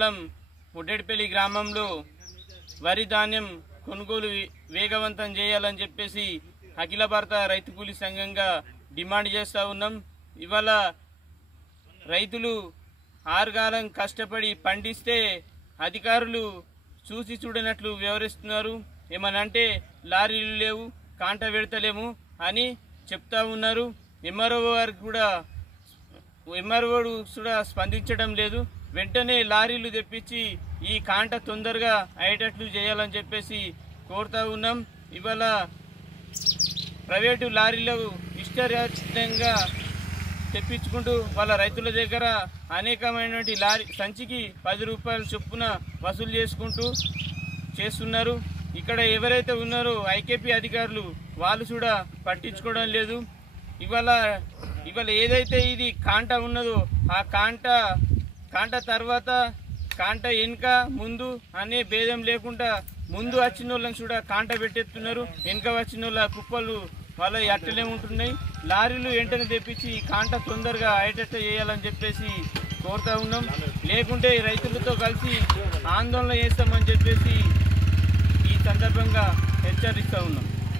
మండలం ముడ్డేటిపల్లి గ్రామంలో వరి ధాన్యం కొనుగోలు వేగవంతం చేయాలని చెప్పేసి అఖిల భారత రైతు కూలీ సంఘంగా డిమాండ్ చేస్తూ ఉన్నాం. ఇవాళ రైతులు ఆరుగాలం కష్టపడి పండిస్తే అధికారులు చూసి చూడనట్లు వ్యవహరిస్తున్నారు. ఏమనంటే లారీలు లేవు, కాంట పెడతలేము అని చెప్తా ఉన్నారు. ఎంఆర్ఓ కూడా స్పందించడం లేదు. వెంటనే లారీలు తెప్పించి ఈ కాంట తొందరగా అయ్యేటట్లు చేయాలని చెప్పేసి కోరుతా ఉన్నాం. ఇవాళ ప్రైవేటు లారీలు ఇష్టరాజ్యంగా తెప్పించుకుంటూ వాళ్ళ రైతుల దగ్గర అనేకమైనటువంటి లారీ సంచికి 10 రూపాయల చొప్పున వసూలు చేసుకుంటూ చేస్తున్నారు. ఇక్కడ ఎవరైతే ఉన్నారో ఐకేపీ అధికారులు వాళ్ళు కూడా పట్టించుకోవడం లేదు. ఇవాళ ఏదైతే ఇది కాంట ఉన్నదో ఆ కాంట తర్వాత కాంట వెనుక ముందు అనే భేదం లేకుండా ముందు వచ్చిన వాళ్ళని కూడా కాంట పెట్టేస్తున్నారు. వెనుక వచ్చిన వాళ్ళ కుప్పలు వాళ్ళ అట్టలే ఉంటున్నాయి. లారీలు వెంటనే తెప్పించి కాంట తొందరగా అయ్యేటట్టు చేయాలని చెప్పేసి కోరుతా ఉన్నాం. లేకుంటే రైతులతో కలిసి ఆందోళన చేస్తామని చెప్పేసి ఈ సందర్భంగా హెచ్చరిస్తూ ఉన్నాం.